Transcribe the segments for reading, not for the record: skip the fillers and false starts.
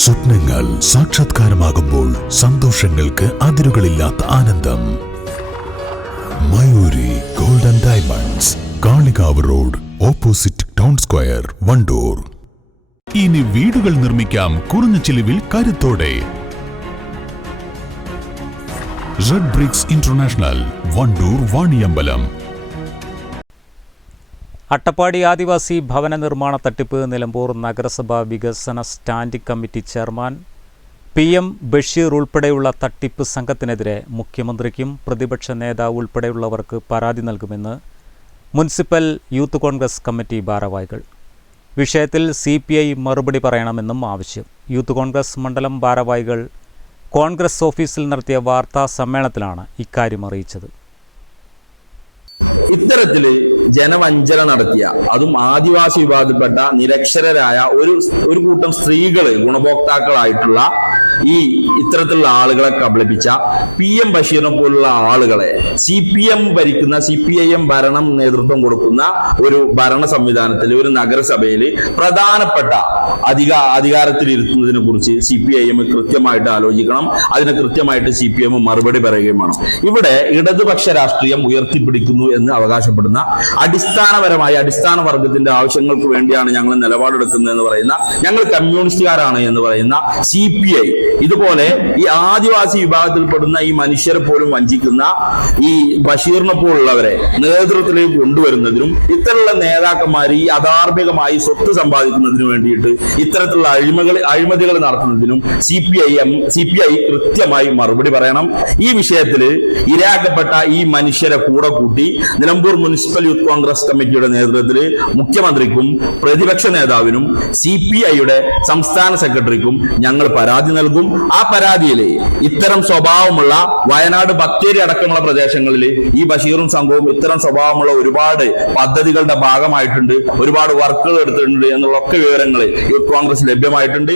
സ്വപ്നങ്ങൾ സാക്ഷാത്കാരമാകുമ്പോൾ സന്തോഷങ്ങൾക്ക് അതിരുകളില്ലാത്ത ആനന്ദം. Mayuri golden diamonds, Kalikavu road, opposite town square, Wandoor. ഇനി വീടുകൾ നിർമ്മിക്കാം കുറഞ്ഞ ചിലവിൽ കരുത്തോടെ. Red bricks international, Wandoor, Vaniyambalam. Attappadi ആദിവാസി ഭവന നിർമ്മാണ തട്ടിപ്പ് നിലമ്പൂർ നഗരസഭാ വികസന standing committee chairman PM Basheer ഉൾപ്പെടെയുള്ള തട്ടിപ്പ് സംഘത്തിനെതിരെ മുഖ്യമന്ത്രിക്കും പ്രതിപക്ഷ നേതാവ് ഉൾപ്പെടെയുള്ളവർക്ക് പരാതി നൽകുമെന്ന് മുനിസിപ്പൽ യൂത്ത് കോൺഗ്രസ് കമ്മിറ്റി ഭാരവാഹികൾ. വിഷയത്തിൽ CPI മറുപടി പറയണമെന്നും ആവശ്യം. യൂത്ത് കോൺഗ്രസ് മണ്ഡലം ഭാരവാഹികൾ കോൺഗ്രസ് ഓഫീസിൽ നടത്തിയ വാർത്താ സമ്മേളനത്തിലാണ് ഇക്കാര്യം അറിയിച്ചത്. ഇത്തരത്തില് ജനവഞ്ചന നടത്തിയ, അതും ആദിവാസി വിഭാഗത്തിൽപ്പെട്ട നിരക്ഷരരായ ഒരു കൂട്ടം സ്ത്രീകള് ഗുണഭോക്താക്കളായിട്ടുള്ള ഇത്തരത്തിലുള്ള ആളുകളെ കബളിപ്പിച്ച PM ബഷീറിനെ പോലുള്ള ആളുകളെ CPM ഭരിക്കുന്ന CPIM ഭരണം നേതൃത്വം കൊടുക്കുന്ന ഒരു ഭരണ സംവിധാനത്തിൽ, ഒരു നഗരസഭയിൽ പ്രധാനപ്പെട്ട അധികാരത്തിലിരുത്തുന്നതിനെ കുറിച്ച് CPIM കൃത്യമായിട്ട് ആലോചിക്കണം. അതിന് കൃത്യമായിട്ട് CPM മറുപടി പറയുകയും വേണം. ഇവിടെ ഇടതുപക്ഷ രാഷ്ട്രീയം ഉയർത്തിപ്പിടിക്കുന്നു എന്ന് അവകാശപ്പെടുന്ന അടിസ്ഥാന വർഗത്തിന്റെ ആവശ്യങ്ങൾക്ക് വേണ്ടിയാണ് ഞങ്ങൾ നിലപാടെടുക്കുന്നത് എന്ന് പറയുന്ന, ഞങ്ങൾ കമ്മ്യൂണിസ്റ്റുകാരാണ് എന്ന് പറയുന്ന CPI ഇതുപോലെ ഈ ആദിവാസി വിഭാഗത്തിൽപ്പെടുന്ന ഈ മനുഷ്യരെ പോലും വഞ്ചിക്കുന്ന ഈ ബഷീറിനെ പോലുള്ളവരെ നേതൃത്വത്തിലേക്ക് കൊണ്ടുവരുന്നതിനും ഇത്തരത്തിലുള്ള നേതാക്കന്മാർ ഈ അധാർമികമായി സ്വത്ത് സമ്പാദിക്കുന്നതിനു വേണ്ടിയിട്ട് ഇത്തരത്തിലുള്ള അഴിമതികൾ നടത്തുന്നതിനും CPI കൃത്യമായി മറുപടി പറയണം. ഈ വിഷയത്തിൽ ഇരയാക്കപ്പെട്ട ഈ മനുഷ്യരെ കൂടെ കൂട്ടി നിലമ്പൂർ മുനിസിപ്പൽ യൂത്ത് കോൺഗ്രസ് കമ്മിറ്റിയുടെ നേതൃത്വത്തിൽ മുഖ്യമന്ത്രിക്കും പ്രതിപക്ഷ നേതാവിനും CPIയുടെ സംസ്ഥാന സെക്രട്ടറിക്കും ഞങ്ങൾ പരാതി നൽകും. ആ പരാതിയിൽ ഇത്തരം സ്വഭാവമുള്ള വയനാട് ബത്തേരി അടക്കമുള്ള പ്രദേശങ്ങളിൽ ഈ ബഷീറും സംഘവും ഇത്തരം സ്വഭാവമുള്ള ഒരുപാട് പദ്ധതികളുടെ ഭാഗമായിട്ടുണ്ട്, ഒരുപാട് വർക്കുകൾ എടുത്തിട്ടുണ്ട് എന്നുള്ള ഒക്കെ വിവരങ്ങൾ യൂത്ത് കോൺഗ്രസ് ലഭ്യമായിട്ടുണ്ട്.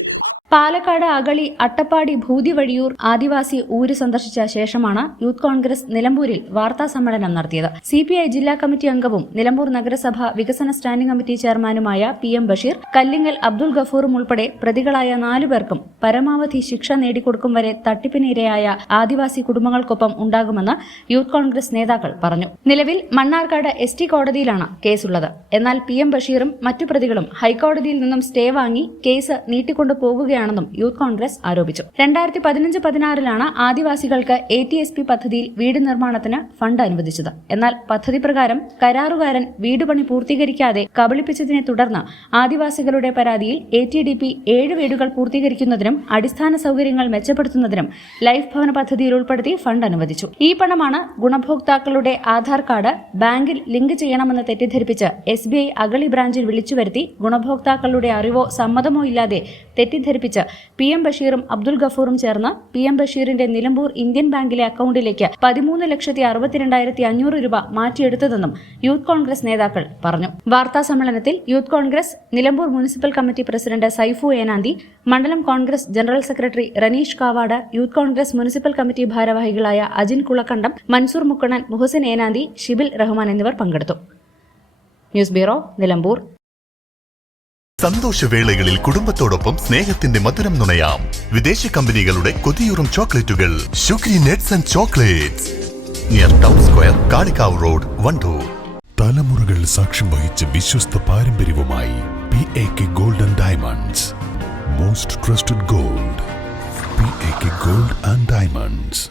പാലക്കാട് അഗളി അട്ടപ്പാടി ഭൂതി വഴിയൂർ ആദിവാസി ഊര് സന്ദർശിച്ച ശേഷമാണ് യൂത്ത് കോൺഗ്രസ് നിലമ്പൂരിൽ വാർത്താ സമ്മേളനം നടത്തിയത്. CPI ജില്ലാ കമ്മിറ്റി അംഗവും നിലമ്പൂർ നഗരസഭ വികസന സ്റ്റാൻഡിംഗ് കമ്മിറ്റി ചെയർമാനുമായ PM ബഷീർ, കല്ലിങ്ങൽ അബ്ദുൽ ഗഫൂറും ഉൾപ്പെടെ പ്രതികളായ 4 പേർക്കും പരമാവധി ശിക്ഷ നേടിക്കൊടുക്കും വരെ തട്ടിപ്പിനിരയായ ആദിവാസി കുടുംബങ്ങൾക്കൊപ്പം ഉണ്ടാകുമെന്ന് യൂത്ത് കോൺഗ്രസ് നേതാക്കൾ പറഞ്ഞു. നിലവിൽ മണ്ണാർക്കാട് ST കോടതിയിലാണ് കേസുള്ളത്. എന്നാൽ PM ബഷീറും മറ്റു പ്രതികളും ഹൈക്കോടതിയിൽ നിന്നും സ്റ്റേ വാങ്ങി കേസ് നീട്ടിക്കൊണ്ടു പോകുകയാണെന്നും യൂത്ത് കോൺഗ്രസ് ആരോപിച്ചു. 2015-16 ആദിവാസികൾക്ക് ATSP പദ്ധതിയിൽ വീട് നിർമ്മാണത്തിന് ഫണ്ട് അനുവദിച്ചത്. എന്നാൽ പദ്ധതി പ്രകാരം കരാറുകാരൻ വീടുപണി പൂർത്തീകരിക്കാതെ കബളിപ്പിച്ചതിനെ തുടർന്ന് ആദിവാസികളുടെ പരാതിയിൽ ATDP 7 വീടുകൾ പൂർത്തീകരിക്കുന്നതിനും അടിസ്ഥാന സൗകര്യങ്ങൾ മെച്ചപ്പെടുത്തുന്നതിനും ലൈഫ് ഭവന പദ്ധതിയിൽ ഉൾപ്പെടുത്തി ഫണ്ട് അനുവദിച്ചു. ഈ പണമാണ് ഗുണഭോക്താക്കളുടെ ആധാർ കാർഡ് ബാങ്കിൽ ലിങ്ക് ചെയ്യണമെന്ന് തെറ്റിദ്ധരിപ്പിച്ച് SBI അഗളി ബ്രാഞ്ചിൽ വിളിച്ചുവരുത്തി ഗുണഭോക്താക്കളുടെ അറിവോ സമ്മതമോ ഇല്ലാതെ തെറ്റിദ്ധരിപ്പിച്ച് PM ബഷീറും അബ്ദുൽ ഗഫൂറും ചേർന്ന് PM ബഷീറിന്റെ നിലമ്പൂർ ഇന്ത്യൻ ബാങ്കിലെ അക്കൗണ്ടിലേക്ക് 13,62,500 രൂപ മാറ്റിയെടുത്തതെന്നും യൂത്ത് കോൺഗ്രസ് നേതാക്കൾ പറഞ്ഞു. വാർത്താ സമ്മേളനത്തിൽ youth Congress Nilambur municipal committee president Saifu Enanthi, മണ്ഡലം Congress general secretary Ranish Kavad, youth Congress municipal committee ഭാരവാഹികളായ അജിൻ കുളക്കണ്ടം, മൻസൂർ മുക്കണ്ണൻ, മുഹസിൻ ഏനാന്തി, ഷിബിൽ റഹ്മാൻ എന്നിവർ പങ്കെടുത്തു. News bureau, Nilambur. സന്തോഷവേളകളിൽ കുടുംബത്തോടൊപ്പം സ്നേഹത്തിന്റെ മധുരം നുണയാം. വിദേശ കമ്പനികളുടെ കൊതിയൂറും ചോക്ലേറ്റുകൾ sugary nets and chocolates, near town square, Kalikavu road, Wandoor. തലമുറകൾ സാക്ഷ്യം വഹിച്ച വിശ്വസ്ത പാരമ്പര്യവുമായി PAK golden diamonds, most trusted gold. PAK gold and diamonds.